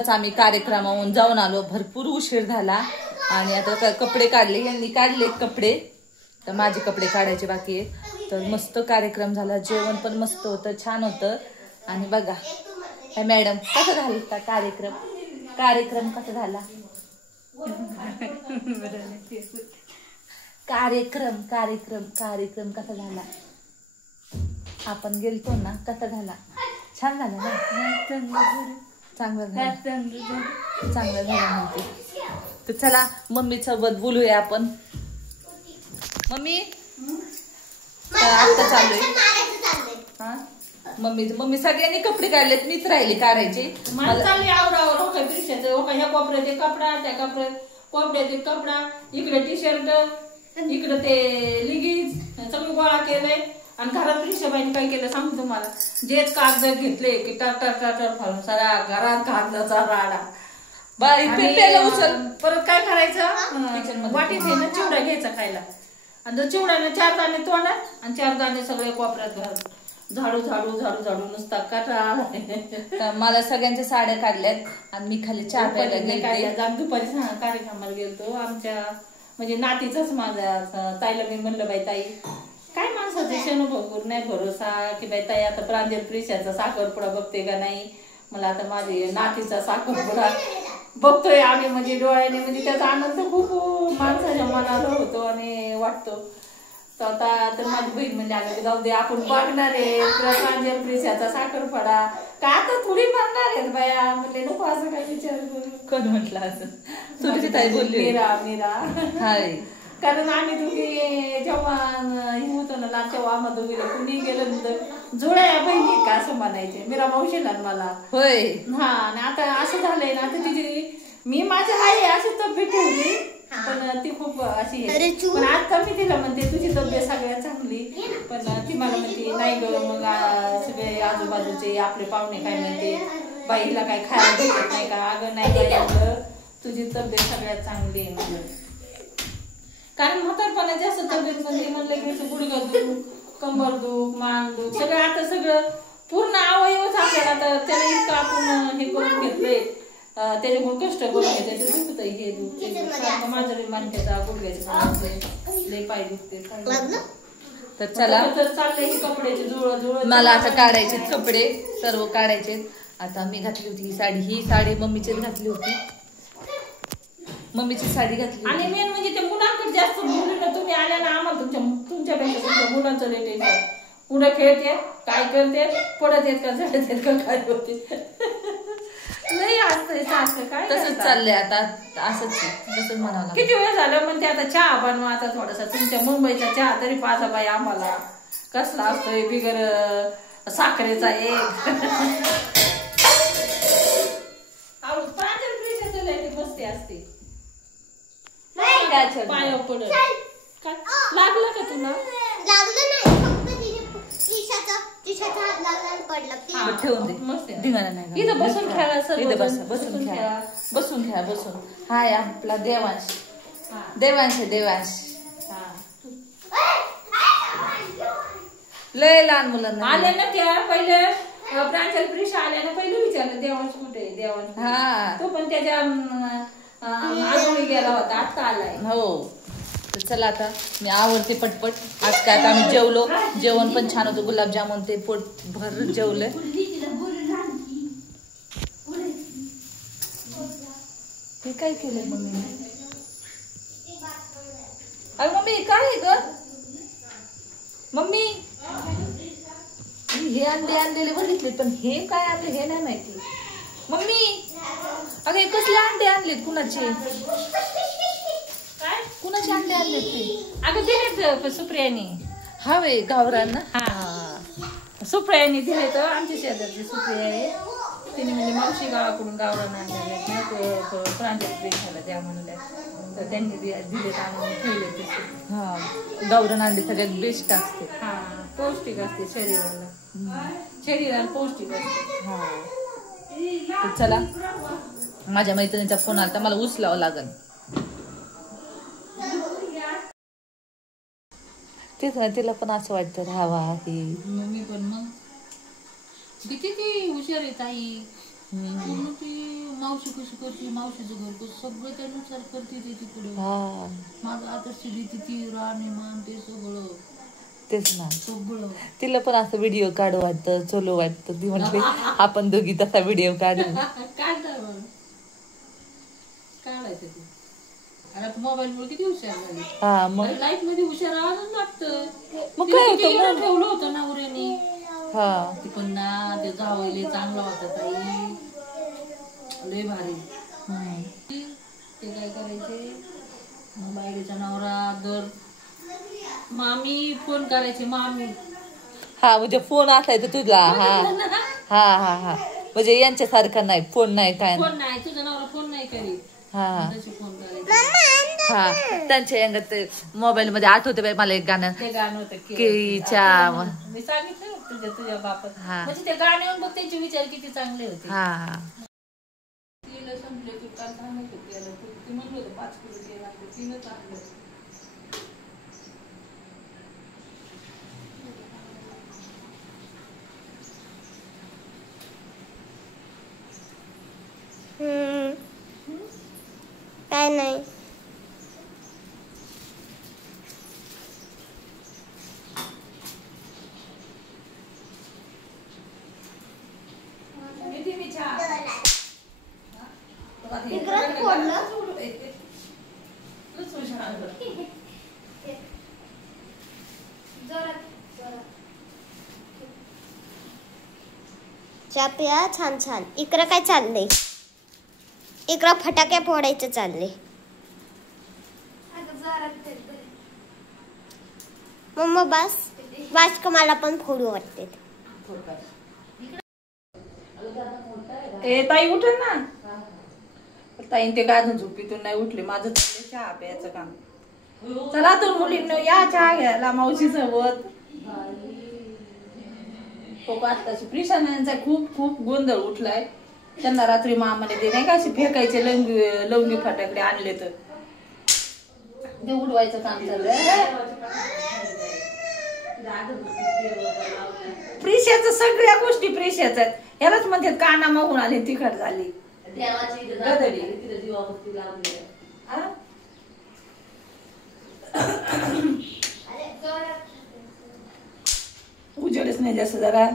आत्ताच आम्ही कार्यक्रमाहून जाऊन आलो, भरपूर उशीर झाला आणि आता कपडे काढले, यांनी काढले कपडे, तर माझे कपडे काढायचे बाकी आहेत. तर मस्त कार्यक्रम झाला, जेवण पण मस्त होतं, छान होतं. आणि बघा मॅडम कसा झाला कार्यक्रम, कार्यक्रम कसा झाला, कार्यक्रम कार्यक्रम कार्यक्रम कसा झाला, आपण गेलतो ना, कसा झाला, छान झाला ना, चांगलं झालं, चांगलं झालं म्हणते. तर चला मम्मी सोबत बोलूया आपण. मम्मी आता चालू आहे हा, मम्मी सगळ्यांनी कपडे काढलेत, मीच राहिले काढायचे. मला चालली आवडावर हो, ह्या कोपऱ्याचे कपडा, त्या कोपऱ्याचे कपडा, इकडे टी शर्ट, इकडे ते लिगीज सगळं गोळा केलंय. आणि घरात रिक्षाबाईने काय केलं सांगू तुम्हाला, जेच कागद घेतले की टाटर टाटर फाडून सारा घरात कागदाचा राडा. परत काय करायचं, वाटीत आहे ना चिवडा घ्यायचा खायला, आणि तो चिवड्याने 4 दाणे तोंडात आणि 4 दाणे सगळे कोपऱ्यात घालून झाडू झाडू झाडू झाडू नुसता कटाळा. मला सगळ्यांच्या साड्या काढल्यात आणि मी खाली चहा प्यायला गेले. दुपारी कार्यक्रमाला गेलतो आमच्या म्हणजे नातीचाच माझ्या ताईला मी म्हणलं बाई ताई काय माणसाचे क्षणभंगूर नाही भरोसा की बाई ताई आता प्रांजल प्रिशाचा साखरपुडा बघते का नाही, मला आता माझे नातीचा साखरपुडा बघतोय आम्ही म्हणजे डोळ्याने, म्हणजे त्याचा आनंद खूप माणसाच्या मनाला होतो आणि वाटतो. तर आता तर माझी बहीण म्हणजे आम्ही जाऊ दे आपण बघणार आहे प्रांजल प्रिशाचा साखरपुडा का आता थोडी बघणार आहेत बाया, म्हणजे नको असं काही विचार करू. कोण म्हटलं असं, सुरुची ताई बोलली, मीरा हाय. कारण आम्ही दोघी जेव्हा हे होतो ना तेव्हा आम्हा दोघीला कुणी गेलं नंतर जुळ्या बहिणी का असं म्हणायचे, मीरा मावशीला मला. होय हा, आणि आता असं झालंय ना, आता तिची मी माझी आई अशी तब्येत ठेवली पण ती खूप अशी आहे. पण आता मी तिला म्हणते तुझी तब्येत सगळ्यात चांगली, पण ती मला म्हणते नाही ग, मग सगळे आजूबाजूचे आपले पाहुणे काय म्हणते बाईला काय खायला भेटत नाही का, अगं नाही काय तुझी तब्येत सगळ्यात चांगली आहे म्हणलं. कारण म्हातारपणा जास्त तब्येत म्हणजे म्हणलं की गुडघा दुख, कंबर दुख, मान दुख सगळं, आता सगळं पूर्ण अवयवच आपल्याला, तर त्याला इतकं आपण हे करून घेतलंय, त्याच्यामुळे कष्ट करून घेतले ते दुखत हे दुखते, माझं मानक्याचा गुडघ्याचे लय पाय दुखते. तर चला चाललंय कपड्याचे जुळ मला आता काढायचे कपडे, सर्व काढायचे. आता मी घातली होती ही साडी, ही साडी मम्मीचीच घातली होती, मम्मीची साडी घातली. आणि मेन म्हणजे ते मुलांकडे जास्त मुलीनं तुम्ही आल्या ना, आम्हाला तुमच्यापेक्षा तुमच्या मुलांचं रेट आहे, पुढे खेळते काय करते, पडत येत का झडत येत का काय होते, लई असतंय सारखं काय तसंच चाललंय आता, असंच तसंच म्हणाला. किती वेळ झालं म्हणते आता चहा बनवा, आता थोडासा तुमच्या मुंबईचा चहा तरी पाचा बाई आम्हाला कसला असतोय बिगर साखरेचा एक बसते असते पाया पडत. लागलं का तुला? लागलं नाही, फक्त तिच्याचा हात लागला आणि पडला. ठेवून दे, मस्त धिंगाणा नाही. इथं बसून खेळा सर, इथं बसून खेळा, बसून खेळा, बसून. हाय आपला देवांश, देवांश देवांश लय लहान मुलांना आले ना त्या पहिले प्रांजल प्रिशा आल्या ना पहिले विचारलं देवांश कुठे, देवांश. हा, तो पण त्याच्या आजोळी गेला होता, आता आलाय. हो, तर चला आता मी आवडते पटपट. आज काय आता आम्ही जेवलो, जेवण पण छान होतं, गुलाबजामुन ते पोट भर जेवलं. हे काय केलंय मम्मीने? अरे मम्मी काय आहे ग मम्मी? हे अंडे आणलेले बघितले, पण हे काय आणले हे नाही माहिती. मम्मी अगं हे कसले अंडे आणलेत, कुणाचे कुणाचे अंडे आणलेत ते? अगं दिलेत सुप्रियाने. हा वे गावरान ना. हा, सुप्रियाने दिले, तर आमच्या शेजारची सुप्रिया आहे, तिने म्हणजे मावशी गावाकडून गावरान आणलेले ना, प्रांजल प्रिशाला द्या म्हणल्या, तर त्यांनी दिले आणून ठेवले ते. हा, गावरान अंडे सगळ्यात बेस्ट असते. हा, पौष्टिक असते शरीराला, शरीराला पौष्टिक असते. हा, चला माझ्या मैत्रिणीचा फोन आला, मला उचलावं लागल. तेच ना, तिला पण असं वाटतं राहावा हे. मी पण मग किती ती हुशार आहे ताई. पूर्ण ती मावशी कशी करते, मावशीचं घर कसं सगळं त्यानुसार करते ते तिकडे. माझं आता शिडी ती राहणीमान ते सगळं तेच ना, सगळं. तिला पण असं व्हिडिओ काढू वाटतं, चलो वाटतं. ती म्हटली आपण दोघी तसा व्हिडिओ काढू. काढायचं ते. आणि आता मोबाईल मुळे किती हुशार झाली. हा मग लाईफ मध्ये हुशार राहावंच लागतं. मग काय तिला होतं मग? ठेवलं होतं नवऱ्याने. हा ती पण ना ते जावईले चांगला होता ताई, लय भारी. ते काय करायचे, बायलेचा नवरा दर मामी फोन करायचे, मामी. हा म्हणजे फोन असायचा तुझा. हा हा हा हा म्हणजे यांच्यासारखा नाही, फोन नाही काय फोन नाही, तुझा नवरा फोन नाही करीत. हा तशी फोन करायचे. हा त्यांच्या अंगात मोबाईल मध्ये आठवते बाई मला एक गाणं, ते गाणं होतं केळीच्या मी सांगितलं तुझ्या बापात. हा. म्हणजे ते गाणे येऊन बघ, त्यांचे विचार किती चांगले होते. हा तिला संपले तू काल सांगत होती याला, ती म्हणलं होतं 5 किलो तेल आणलं, तिनंच आणलं. काय नाही. चहा प्या छान छान. इकडं काय चाललंय? इकडं फटाके फोडायचं चाललंय. मम्मा बस बस का, मला पण फोडू वाटते. ए ताई उठल ना. ताईन ते गाजून झोपीतून नाही उठले. माझं चाललंय चहा प्यायचं काम. चला तर मुलींनो या चहा घ्यायला मावशी सोबत. आत्ताची प्रिशानांचा खूप खूप गोंधळ उठलाय. त्यांना रात्री मामाने ते नाही का असे फेकायचे लवंगी फटाकडे आणले, तर ते उडवायचं काम चाललंय. प्रिशाचं सगळ्या गोष्टी प्रिशाच्या आहेत. यालाच म्हणतात काना मागून आले तिखट झाली. उजेडच नाही जास्त जरा.